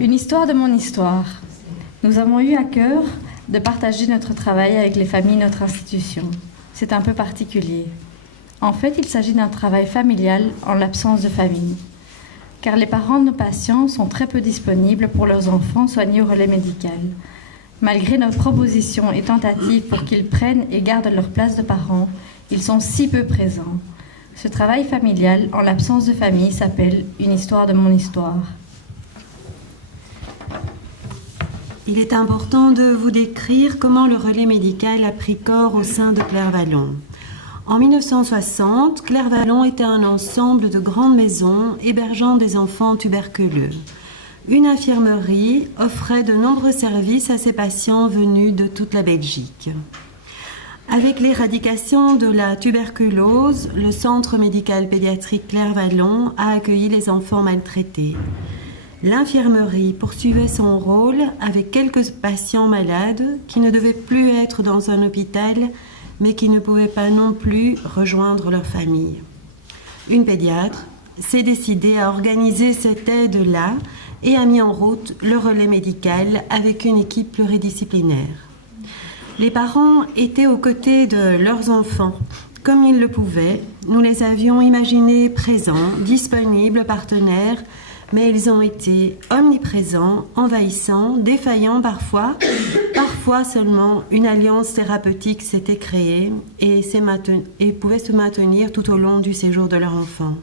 Une histoire de mon histoire. Nous avons eu à cœur de partager notre travail avec les familles de notre institution. C'est un peu particulier. En fait, il s'agit d'un travail familial en l'absence de famille. Car les parents de nos patients sont très peu disponibles pour leurs enfants soignés au relais médical. Malgré nos propositions et tentatives pour qu'ils prennent et gardent leur place de parents, ils sont si peu présents. Ce travail familial en l'absence de famille s'appelle « Une histoire de mon histoire ». Il est important de vous décrire comment le relais médical a pris corps au sein de Clairvallon. En 1960, Clairvallon était un ensemble de grandes maisons hébergeant des enfants tuberculeux. Une infirmerie offrait de nombreux services à ces patients venus de toute la Belgique. Avec l'éradication de la tuberculose, le centre médical pédiatrique Clairvallon a accueilli les enfants maltraités. L'infirmerie poursuivait son rôle avec quelques patients malades qui ne devaient plus être dans un hôpital, mais qui ne pouvaient pas non plus rejoindre leur famille. Une pédiatre s'est décidée à organiser cette aide-là et a mis en route le relais médical avec une équipe pluridisciplinaire. Les parents étaient aux côtés de leurs enfants. Comme ils le pouvaient, nous les avions imaginés présents, disponibles, partenaires, mais ils ont été omniprésents, envahissants, défaillants parfois. Parfois seulement, une alliance thérapeutique s'était créée et pouvait se maintenir tout au long du séjour de leur enfant.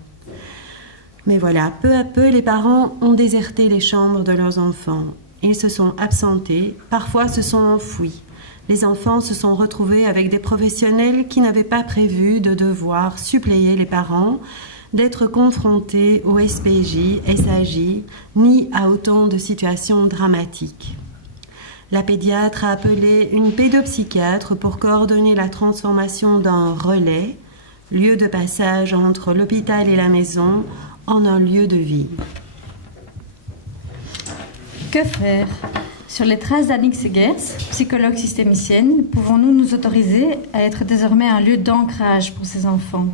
Mais voilà, peu à peu, les parents ont déserté les chambres de leurs enfants. Ils se sont absentés, parfois se sont enfouis. Les enfants se sont retrouvés avec des professionnels qui n'avaient pas prévu de devoir suppléer les parents, d'être confrontés au SPJ, SAJ, ni à autant de situations dramatiques. La pédiatre a appelé une pédopsychiatre pour coordonner la transformation d'un relais, lieu de passage entre l'hôpital et la maison, en un lieu de vie. Que faire ? Sur les traces d'Annick Segers, psychologue systémicienne, pouvons-nous nous autoriser à être désormais un lieu d'ancrage pour ces enfants ?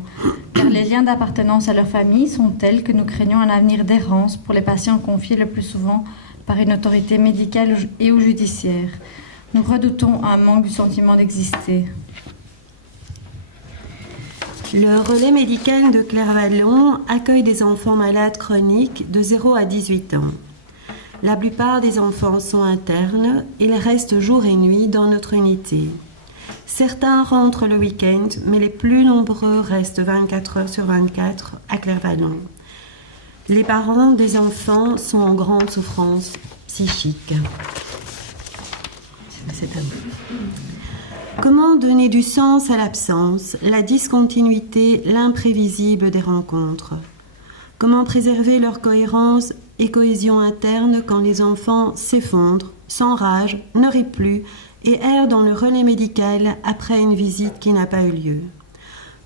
Car les liens d'appartenance à leur famille sont tels que nous craignons un avenir d'errance pour les patients confiés le plus souvent par une autorité médicale et ou judiciaire. Nous redoutons un manque du sentiment d'exister. Le relais médical de Clairvallon accueille des enfants malades chroniques de 0 à 18 ans. La plupart des enfants sont internes, ils restent jour et nuit dans notre unité. Certains rentrent le week-end, mais les plus nombreux restent 24 heures sur 24 à Clairvallon. Les parents des enfants sont en grande souffrance psychique. C'est à vous. Comment donner du sens à l'absence, la discontinuité, l'imprévisible des rencontres ? Comment préserver leur cohérence et cohésion interne quand les enfants s'effondrent, s'enragent, ne rient plus et errent dans le relais médical après une visite qui n'a pas eu lieu?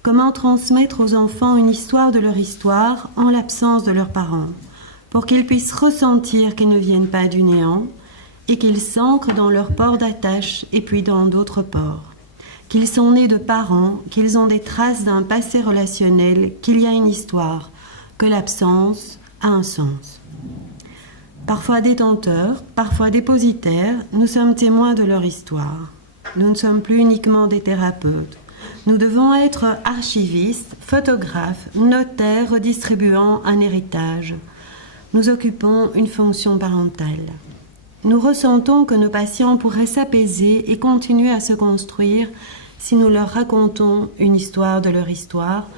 Comment transmettre aux enfants une histoire de leur histoire en l'absence de leurs parents, pour qu'ils puissent ressentir qu'ils ne viennent pas du néant et qu'ils s'ancrent dans leur port d'attache et puis dans d'autres ports, qu'ils sont nés de parents, qu'ils ont des traces d'un passé relationnel, qu'il y a une histoire, que l'absence a un sens. Parfois détenteurs, parfois dépositaires, nous sommes témoins de leur histoire. Nous ne sommes plus uniquement des thérapeutes. Nous devons être archivistes, photographes, notaires redistribuant un héritage. Nous occupons une fonction parentale. Nous ressentons que nos patients pourraient s'apaiser et continuer à se construire si nous leur racontons une histoire de leur histoire,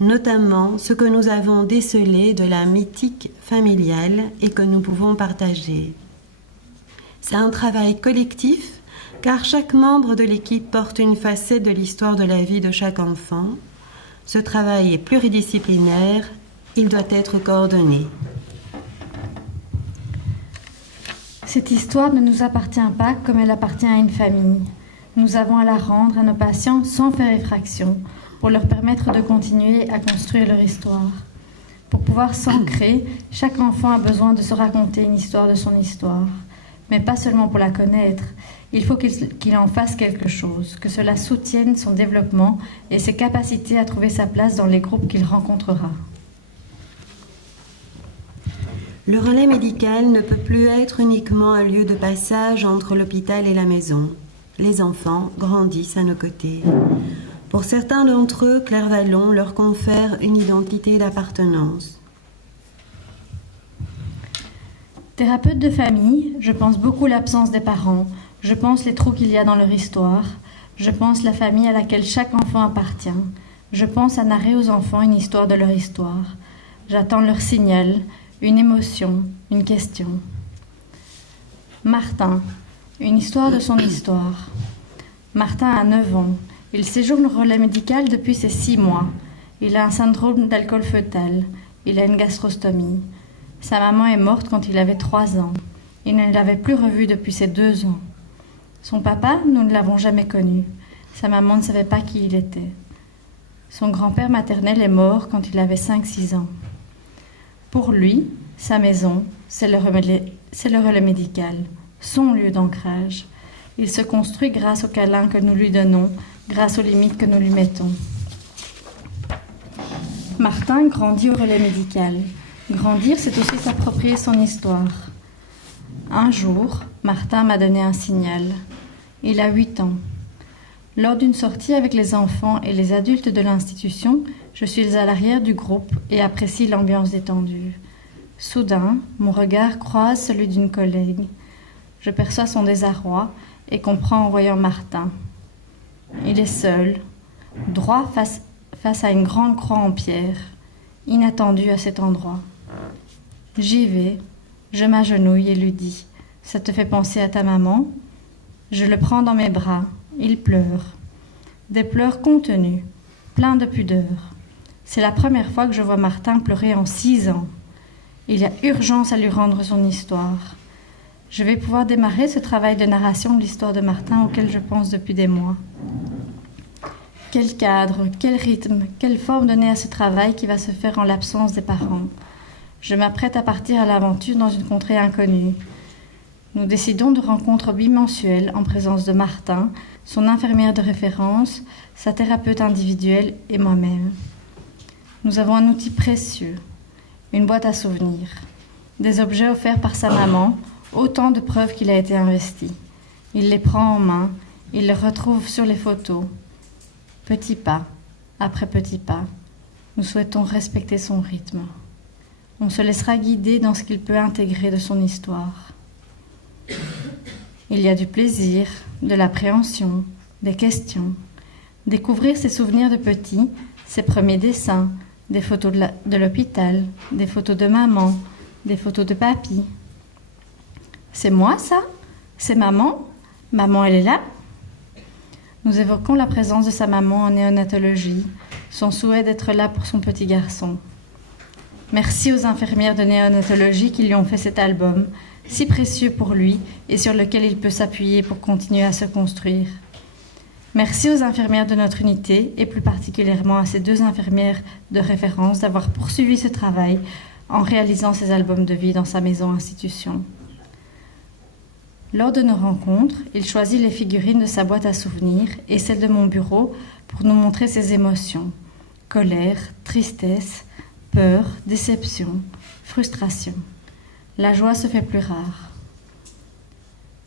notamment ce que nous avons décelé de la mythique familiale et que nous pouvons partager. C'est un travail collectif, car chaque membre de l'équipe porte une facette de l'histoire de la vie de chaque enfant. Ce travail est pluridisciplinaire, il doit être coordonné. Cette histoire ne nous appartient pas comme elle appartient à une famille. Nous avons à la rendre à nos patients sans faire effraction, pour leur permettre de continuer à construire leur histoire. Pour pouvoir s'ancrer, chaque enfant a besoin de se raconter une histoire de son histoire. Mais pas seulement pour la connaître, il faut qu'il en fasse quelque chose, que cela soutienne son développement et ses capacités à trouver sa place dans les groupes qu'il rencontrera. Le relais médical ne peut plus être uniquement un lieu de passage entre l'hôpital et la maison. Les enfants grandissent à nos côtés. Pour certains d'entre eux, Claire Vallon leur confère une identité d'appartenance. Thérapeute de famille, je pense beaucoup l'absence des parents, je pense les trous qu'il y a dans leur histoire, je pense la famille à laquelle chaque enfant appartient, je pense à narrer aux enfants une histoire de leur histoire. J'attends leur signal, une émotion, une question. Martin, une histoire de son histoire. Martin a 9 ans. Il séjourne au relais médical depuis ses 6 mois. Il a un syndrome d'alcool fœtal. Il a une gastrostomie. Sa maman est morte quand il avait 3 ans. Il ne l'avait plus revue depuis ses 2 ans. Son papa, nous ne l'avons jamais connu. Sa maman ne savait pas qui il était. Son grand-père maternel est mort quand il avait 5-6 ans. Pour lui, sa maison, c'est le relais médical, son lieu d'ancrage. Il se construit grâce aux câlins que nous lui donnons, grâce aux limites que nous lui mettons. Martin grandit au relais médical. Grandir, c'est aussi s'approprier son histoire. Un jour, Martin m'a donné un signal. Il a 8 ans. Lors d'une sortie avec les enfants et les adultes de l'institution, je suis à l'arrière du groupe et apprécie l'ambiance détendue. Soudain, mon regard croise celui d'une collègue. Je perçois son désarroi et comprends en voyant Martin. Il est seul, droit face à une grande croix en pierre, inattendue à cet endroit. J'y vais, je m'agenouille et lui dis « Ça te fait penser à ta maman ?» Je le prends dans mes bras, il pleure. Des pleurs contenus, pleins de pudeur. C'est la première fois que je vois Martin pleurer en 6 ans. Il y a urgence à lui rendre son histoire. Je vais pouvoir démarrer ce travail de narration de l'histoire de Martin auquel je pense depuis des mois. Quel cadre, quel rythme, quelle forme donner à ce travail qui va se faire en l'absence des parents. Je m'apprête à partir à l'aventure dans une contrée inconnue. Nous décidons de rencontres bimensuelles en présence de Martin, son infirmière de référence, sa thérapeute individuelle et moi-même. Nous avons un outil précieux, une boîte à souvenirs, des objets offerts par sa maman, autant de preuves qu'il a été investi. Il les prend en main, il les retrouve sur les photos. Petit pas, après petit pas, nous souhaitons respecter son rythme. On se laissera guider dans ce qu'il peut intégrer de son histoire. Il y a du plaisir, de l'appréhension, des questions. Découvrir ses souvenirs de petit, ses premiers dessins, des photos de l'hôpital, des photos de maman, des photos de papy. C'est moi ça? C'est maman? Maman, elle est là? Nous évoquons la présence de sa maman en néonatologie, son souhait d'être là pour son petit garçon. Merci aux infirmières de néonatologie qui lui ont fait cet album, si précieux pour lui et sur lequel il peut s'appuyer pour continuer à se construire. Merci aux infirmières de notre unité et plus particulièrement à ces 2 infirmières de référence d'avoir poursuivi ce travail en réalisant ces albums de vie dans sa maison-institution. Lors de nos rencontres, il choisit les figurines de sa boîte à souvenirs et celles de mon bureau pour nous montrer ses émotions. Colère, tristesse, peur, déception, frustration. La joie se fait plus rare.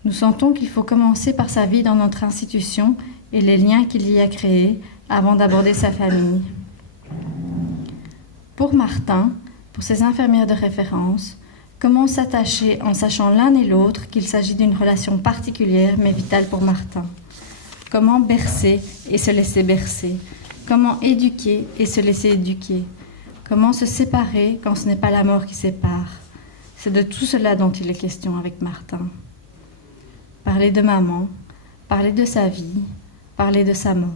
Nous sentons qu'il faut commencer par sa vie dans notre institution et les liens qu'il y a créés avant d'aborder sa famille. Pour Martin, pour ses infirmières de référence, comment s'attacher en sachant l'un et l'autre qu'il s'agit d'une relation particulière mais vitale pour Martin? Comment bercer et se laisser bercer? Comment éduquer et se laisser éduquer? Comment se séparer quand ce n'est pas la mort qui sépare? C'est de tout cela dont il est question avec Martin. Parler de maman, parler de sa vie, parler de sa mort.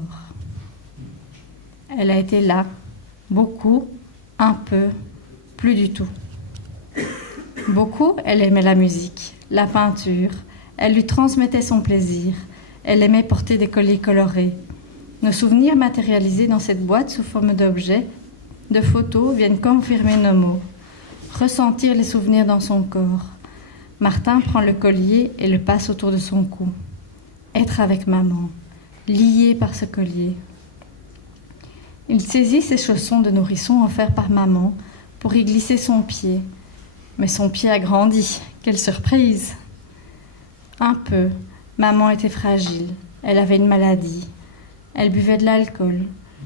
Elle a été là, beaucoup, un peu, plus du tout. Beaucoup, elle aimait la musique, la peinture, elle lui transmettait son plaisir, elle aimait porter des colliers colorés. Nos souvenirs matérialisés dans cette boîte sous forme d'objets, de photos, viennent confirmer nos mots. Ressentir les souvenirs dans son corps. Martin prend le collier et le passe autour de son cou. Être avec maman, lié par ce collier. Il saisit ses chaussons de nourrisson offerts par maman pour y glisser son pied. Mais son pied a grandi. Quelle surprise! Un peu. Maman était fragile. Elle avait une maladie. Elle buvait de l'alcool,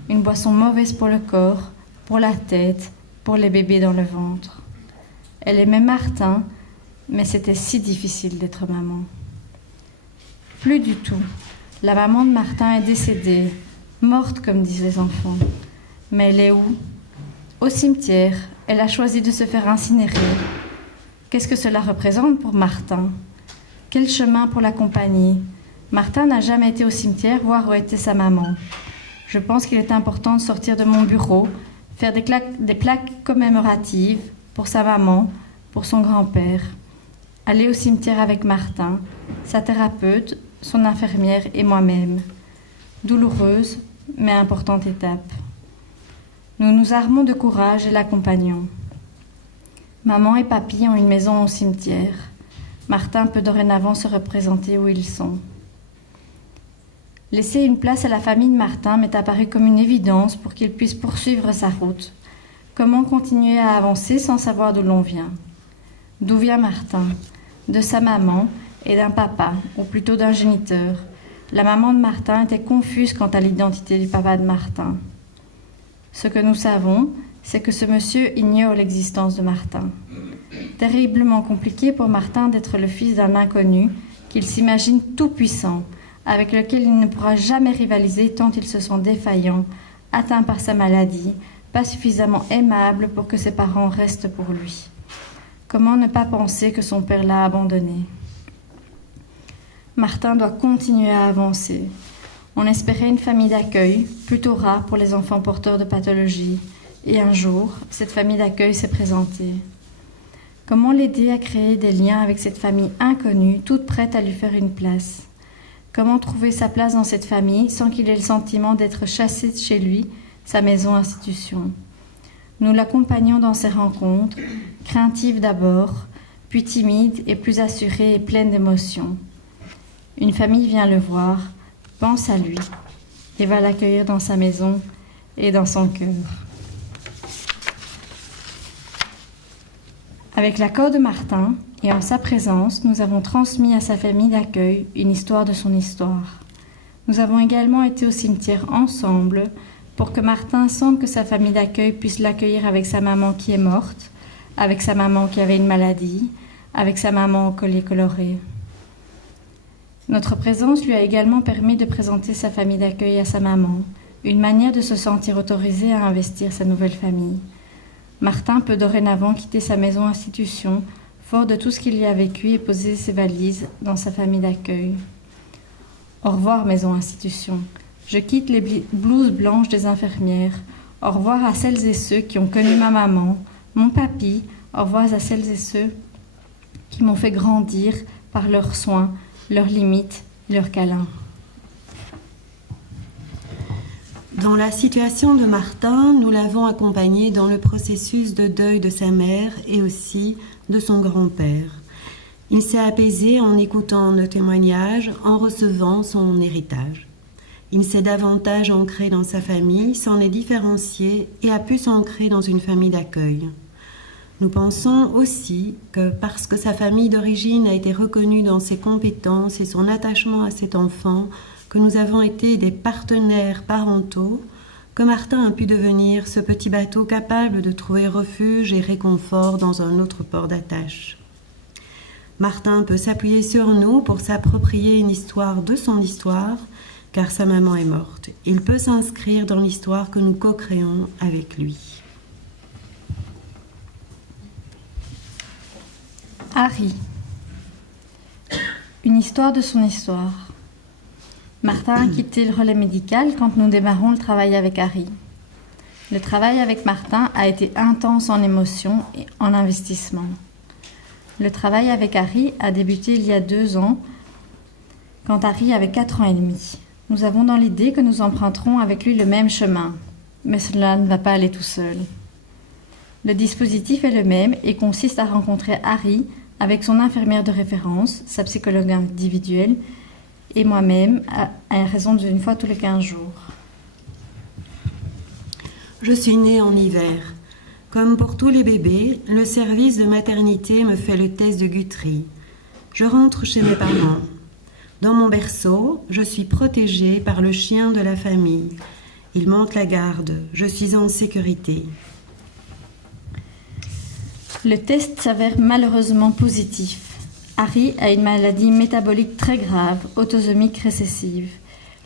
une boisson mauvaise pour le corps, pour la tête, pour les bébés dans le ventre. Elle aimait Martin, mais c'était si difficile d'être maman. Plus du tout. La maman de Martin est décédée, morte comme disent les enfants. Mais elle est où? Au cimetière. Elle a choisi de se faire incinérer. Qu'est-ce que cela représente pour Martin? Quel chemin pour l'accompagner? Martin n'a jamais été au cimetière voir où était sa maman. Je pense qu'il est important de sortir de mon bureau, faire des plaques commémoratives pour sa maman, pour son grand-père. Aller au cimetière avec Martin, sa thérapeute, son infirmière et moi-même. Douloureuse, mais importante étape. Nous nous armons de courage et l'accompagnons. Maman et papy ont une maison au cimetière. Martin peut dorénavant se représenter où ils sont. Laisser une place à la famille de Martin m'est apparu comme une évidence pour qu'il puisse poursuivre sa route. Comment continuer à avancer sans savoir d'où l'on vient? D'où vient Martin? De sa maman et d'un papa, ou plutôt d'un géniteur. La maman de Martin était confuse quant à l'identité du papa de Martin. Ce que nous savons, c'est que ce monsieur ignore l'existence de Martin. Terriblement compliqué pour Martin d'être le fils d'un inconnu qu'il s'imagine tout-puissant, avec lequel il ne pourra jamais rivaliser tant il se sent défaillant, atteint par sa maladie, pas suffisamment aimable pour que ses parents restent pour lui. Comment ne pas penser que son père l'a abandonné? Martin doit continuer à avancer. On espérait une famille d'accueil, plutôt rare pour les enfants porteurs de pathologies, et un jour, cette famille d'accueil s'est présentée. Comment l'aider à créer des liens avec cette famille inconnue, toute prête à lui faire une place? Comment trouver sa place dans cette famille sans qu'il ait le sentiment d'être chassé de chez lui, sa maison-institution? Nous l'accompagnons dans ses rencontres, craintive d'abord, puis timide et plus assurée et pleine d'émotions. Une famille vient le voir, pense à lui et va l'accueillir dans sa maison et dans son cœur. Avec l'accord de Martin et en sa présence, nous avons transmis à sa famille d'accueil une histoire de son histoire. Nous avons également été au cimetière ensemble pour que Martin sente que sa famille d'accueil puisse l'accueillir avec sa maman qui est morte, avec sa maman qui avait une maladie, avec sa maman au collier coloré. Notre présence lui a également permis de présenter sa famille d'accueil à sa maman, une manière de se sentir autorisé à investir sa nouvelle famille. Martin peut dorénavant quitter sa maison-institution, fort de tout ce qu'il y a vécu, et poser ses valises dans sa famille d'accueil. Au revoir, maison-institution. Je quitte les blouses blanches des infirmières. Au revoir à celles et ceux qui ont connu ma maman, mon papy. Au revoir à celles et ceux qui m'ont fait grandir par leurs soins, leurs limites, leurs câlins. Dans la situation de Martin, nous l'avons accompagné dans le processus de deuil de sa mère et aussi de son grand-père. Il s'est apaisé en écoutant nos témoignages, en recevant son héritage. Il s'est davantage ancré dans sa famille, s'en est différencié et a pu s'ancrer dans une famille d'accueil. Nous pensons aussi que parce que sa famille d'origine a été reconnue dans ses compétences et son attachement à cet enfant, que nous avons été des partenaires parentaux, que Martin a pu devenir ce petit bateau capable de trouver refuge et réconfort dans un autre port d'attache. Martin peut s'appuyer sur nous pour s'approprier une histoire de son histoire, car sa maman est morte. Il peut s'inscrire dans l'histoire que nous co-créons avec lui. Harry. Une histoire de son histoire. Martin a quitté le relais médical quand nous démarrons le travail avec Harry. Le travail avec Martin a été intense en émotion et en investissement. Le travail avec Harry a débuté il y a 2 ans, quand Harry avait 4 ans et demi. Nous avons dans l'idée que nous emprunterons avec lui le même chemin, mais cela ne va pas aller tout seul. Le dispositif est le même et consiste à rencontrer Harry avec son infirmière de référence, sa psychologue individuelle, et moi-même, à raison d'une fois tous les 15 jours. Je suis née en hiver. Comme pour tous les bébés, le service de maternité me fait le test de Guthrie. Je rentre chez mes parents. Dans mon berceau, je suis protégée par le chien de la famille. Il monte la garde. Je suis en sécurité. Le test s'avère malheureusement positif. Harry a une maladie métabolique très grave, autosomique récessive.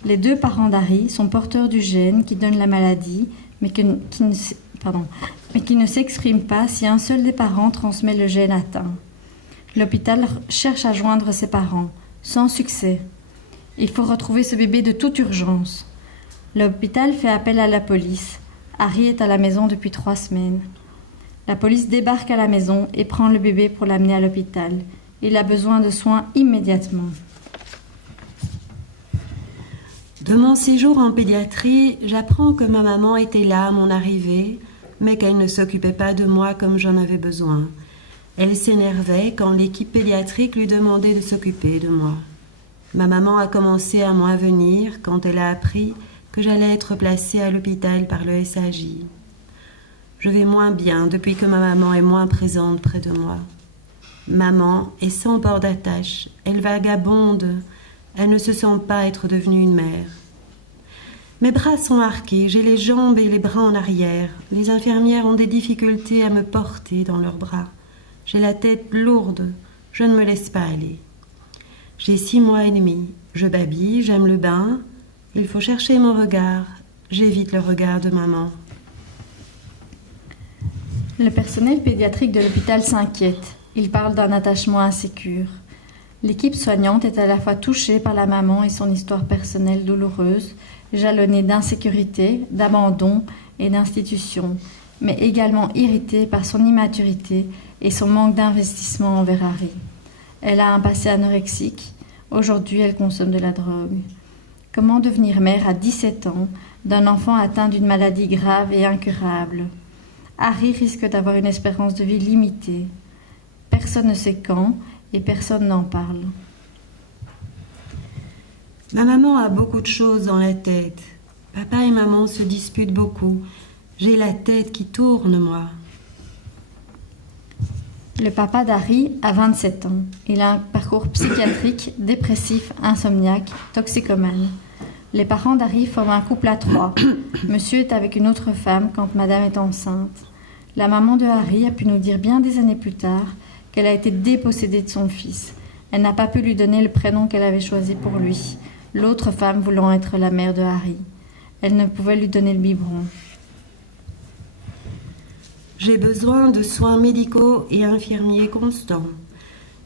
Les 2 parents d'Harry sont porteurs du gène qui donne la maladie, mais qui ne s'exprime pas si un seul des parents transmet le gène atteint. L'hôpital cherche à joindre ses parents, sans succès. Il faut retrouver ce bébé de toute urgence. L'hôpital fait appel à la police. Harry est à la maison depuis 3 semaines. La police débarque à la maison et prend le bébé pour l'amener à l'hôpital. Il a besoin de soins immédiatement. De mon séjour en pédiatrie, j'apprends que ma maman était là à mon arrivée, mais qu'elle ne s'occupait pas de moi comme j'en avais besoin. Elle s'énervait quand l'équipe pédiatrique lui demandait de s'occuper de moi. Ma maman a commencé à moins venir quand elle a appris que j'allais être placée à l'hôpital par le SAJ. Je vais moins bien depuis que ma maman est moins présente près de moi. Maman est sans port d'attache, elle vagabonde, elle ne se sent pas être devenue une mère. Mes bras sont arqués, j'ai les jambes et les bras en arrière. Les infirmières ont des difficultés à me porter dans leurs bras. J'ai la tête lourde, je ne me laisse pas aller. J'ai 6 mois et demi, je babille, j'aime le bain. Il faut chercher mon regard, j'évite le regard de maman. Le personnel pédiatrique de l'hôpital s'inquiète. Il parle d'un attachement insécure. L'équipe soignante est à la fois touchée par la maman et son histoire personnelle douloureuse, jalonnée d'insécurité, d'abandon et d'institution, mais également irritée par son immaturité et son manque d'investissement envers Harry. Elle a un passé anorexique. Aujourd'hui, elle consomme de la drogue. Comment devenir mère à 17 ans d'un enfant atteint d'une maladie grave et incurable? Harry risque d'avoir une espérance de vie limitée. Personne ne sait quand et personne n'en parle. Ma maman a beaucoup de choses dans la tête. Papa et maman se disputent beaucoup. J'ai la tête qui tourne, moi. Le papa d'Harry a 27 ans. Il a un parcours psychiatrique, dépressif, insomniaque, toxicomane. Les parents d'Harry forment un couple à 3. Monsieur est avec une autre femme quand madame est enceinte. La maman de Harry a pu nous dire bien des années plus tard qu'elle a été dépossédée de son fils. Elle n'a pas pu lui donner le prénom qu'elle avait choisi pour lui, l'autre femme voulant être la mère de Harry. Elle ne pouvait lui donner le biberon. J'ai besoin de soins médicaux et infirmiers constants.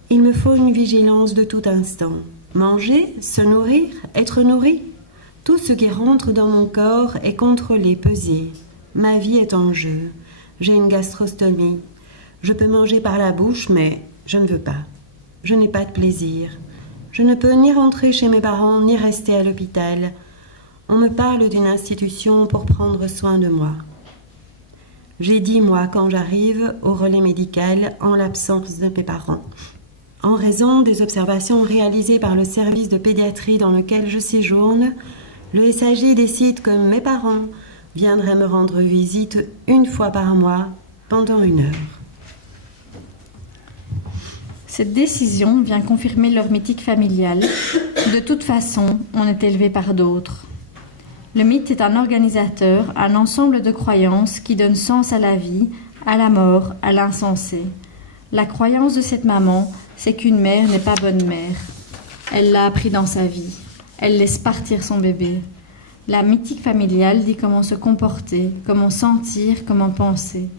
Il me faut une vigilance de tout instant. Manger, se nourrir, être nourri. Tout ce qui rentre dans mon corps est contrôlé, pesé. Ma vie est en jeu. J'ai une gastrostomie. Je peux manger par la bouche, mais je ne veux pas. Je n'ai pas de plaisir. Je ne peux ni rentrer chez mes parents, ni rester à l'hôpital. On me parle d'une institution pour prendre soin de moi. J'ai 10 mois quand j'arrive au relais médical en l'absence de mes parents. En raison des observations réalisées par le service de pédiatrie dans lequel je séjourne, le SAJ décide que mes parents viendraient me rendre visite 1 fois par mois pendant 1 heure. Cette décision vient confirmer leur mythique familial. De toute façon, on est élevé par d'autres. Le mythe est un organisateur, un ensemble de croyances qui donnent sens à la vie, à la mort, à l'insensé. La croyance de cette maman, c'est qu'une mère n'est pas bonne mère. Elle l'a appris dans sa vie. Elle laisse partir son bébé. La mythique familiale dit comment se comporter, comment sentir, comment penser.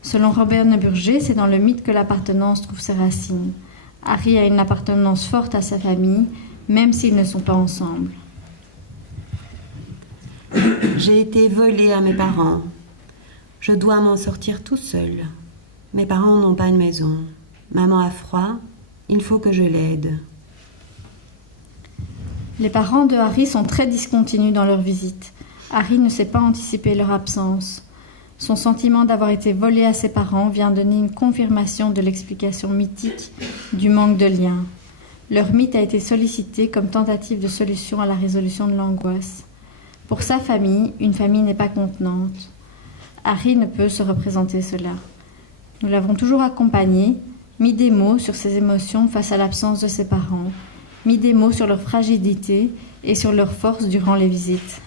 Selon Robert Neuburger, c'est dans le mythe que l'appartenance trouve ses racines. Harry a une appartenance forte à sa famille, même s'ils ne sont pas ensemble. J'ai été volée à mes parents. Je dois m'en sortir tout seul. Mes parents n'ont pas de maison. Maman a froid, il faut que je l'aide. Les parents de Harry sont très discontinus dans leur visite. Harry ne sait pas anticiper leur absence. Son sentiment d'avoir été volé à ses parents vient donner une confirmation de l'explication mythique du manque de lien. Leur mythe a été sollicité comme tentative de solution à la résolution de l'angoisse. Pour sa famille, une famille n'est pas contenante. Harry ne peut se représenter cela. Nous l'avons toujours accompagné, mis des mots sur ses émotions face à l'absence de ses parents, mis des mots sur leur fragilité et sur leur force durant les visites.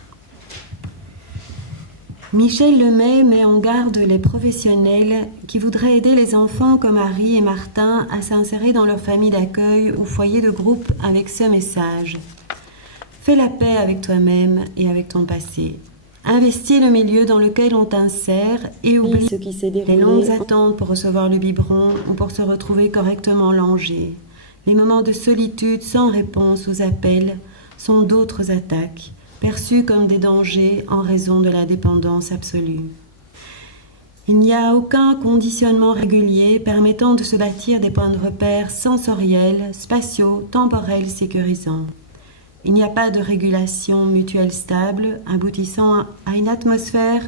Michel Lemay met en garde les professionnels qui voudraient aider les enfants comme Harry et Martin à s'insérer dans leur famille d'accueil ou foyer de groupe avec ce message. Fais la paix avec toi-même et avec ton passé. Investis le milieu dans lequel on t'insère et oublie ce qui s'est déroulé. Les longues attentes pour recevoir le biberon ou pour se retrouver correctement langé. Les moments de solitude sans réponse aux appels sont d'autres attaques, perçues comme des dangers en raison de la dépendance absolue. Il n'y a aucun conditionnement régulier permettant de se bâtir des points de repère sensoriels, spatiaux, temporels sécurisants. Il n'y a pas de régulation mutuelle stable, aboutissant à une atmosphère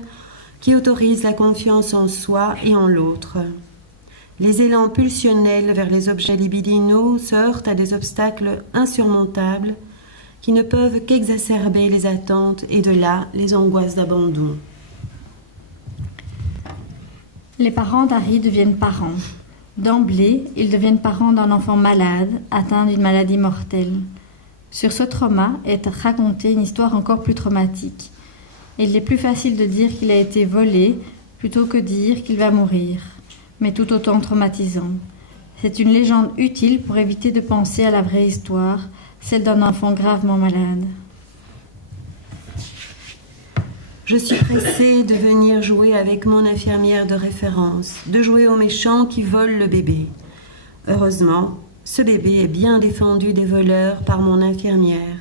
qui autorise la confiance en soi et en l'autre. Les élans pulsionnels vers les objets libidinaux se heurtent à des obstacles insurmontables qui ne peuvent qu'exacerber les attentes et de là les angoisses d'abandon. Les parents d'Harry deviennent parents. D'emblée, ils deviennent parents d'un enfant malade, atteint d'une maladie mortelle. Sur ce trauma est racontée une histoire encore plus traumatique. Il est plus facile de dire qu'il a été volé plutôt que de dire qu'il va mourir, mais tout autant traumatisant. C'est une légende utile pour éviter de penser à la vraie histoire, celle d'un enfant gravement malade. Je suis pressée de venir jouer avec mon infirmière de référence, de jouer aux méchants qui volent le bébé. Heureusement, ce bébé est bien défendu des voleurs par mon infirmière.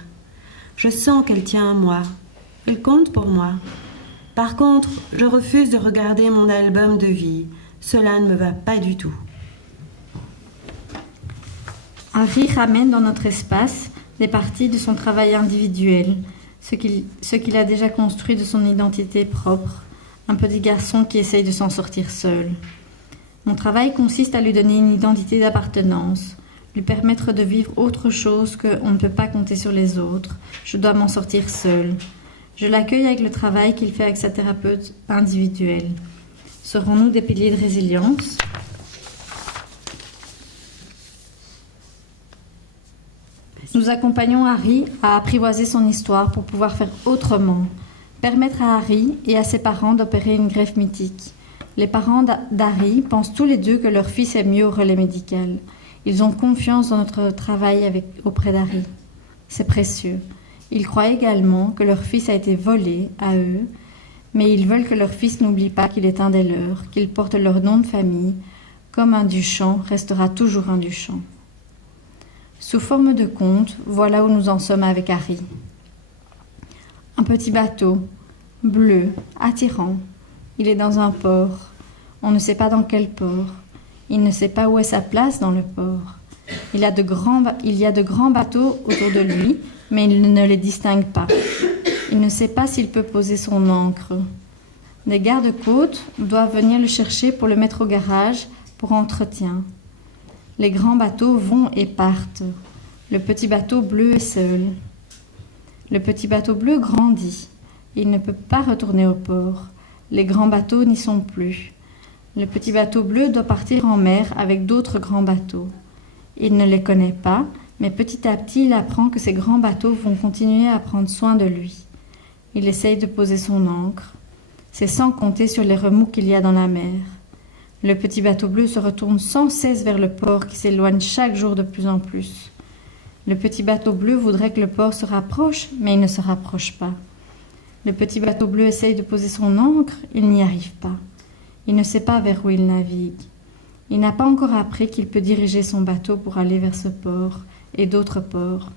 Je sens qu'elle tient à moi. Elle compte pour moi. Par contre, je refuse de regarder mon album de vie. Cela ne me va pas du tout. Harry ramène dans notre espace des parties de son travail individuel, ce qu'il a déjà construit de son identité propre, un petit garçon qui essaye de s'en sortir seul. Mon travail consiste à lui donner une identité d'appartenance, lui permettre de vivre autre chose qu'on ne peut pas compter sur les autres. Je dois m'en sortir seule. Je l'accueille avec le travail qu'il fait avec sa thérapeute individuelle. Serons-nous des piliers de résilience ? Nous accompagnons Harry à apprivoiser son histoire pour pouvoir faire autrement, permettre à Harry et à ses parents d'opérer une greffe mythique. Les parents d'Harry pensent tous les deux que leur fils est mieux au relais médical. Ils ont confiance dans notre travail auprès d'Harry. C'est précieux. Ils croient également que leur fils a été volé à eux, mais ils veulent que leur fils n'oublie pas qu'il est un des leurs, qu'il porte leur nom de famille, comme un Duchamp restera toujours un Duchamp. Sous forme de conte, voilà où nous en sommes avec Harry. Un petit bateau, bleu, attirant. Il est dans un port. On ne sait pas dans quel port. Il ne sait pas où est sa place dans le port. Il y a de grands bateaux autour de lui, mais il ne les distingue pas. Il ne sait pas s'il peut poser son ancre. Des gardes-côtes doivent venir le chercher pour le mettre au garage pour entretien. Les grands bateaux vont et partent. Le petit bateau bleu est seul. Le petit bateau bleu grandit. Il ne peut pas retourner au port. Les grands bateaux n'y sont plus. Le petit bateau bleu doit partir en mer avec d'autres grands bateaux. Il ne les connaît pas, mais petit à petit, il apprend que ces grands bateaux vont continuer à prendre soin de lui. Il essaye de poser son ancre. C'est sans compter sur les remous qu'il y a dans la mer. Le petit bateau bleu se retourne sans cesse vers le port qui s'éloigne chaque jour de plus en plus. Le petit bateau bleu voudrait que le port se rapproche, mais il ne se rapproche pas. Le petit bateau bleu essaye de poser son ancre, il n'y arrive pas. Il ne sait pas vers où il navigue. Il n'a pas encore appris qu'il peut diriger son bateau pour aller vers ce port et d'autres ports.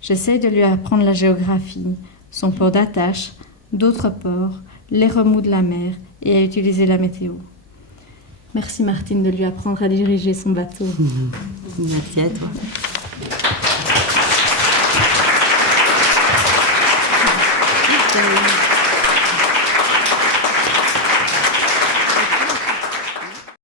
J'essaye de lui apprendre la géographie, son port d'attache, d'autres ports, les remous de la mer et à utiliser la météo. Merci Martine de lui apprendre à diriger son bateau. Merci à toi. Merci.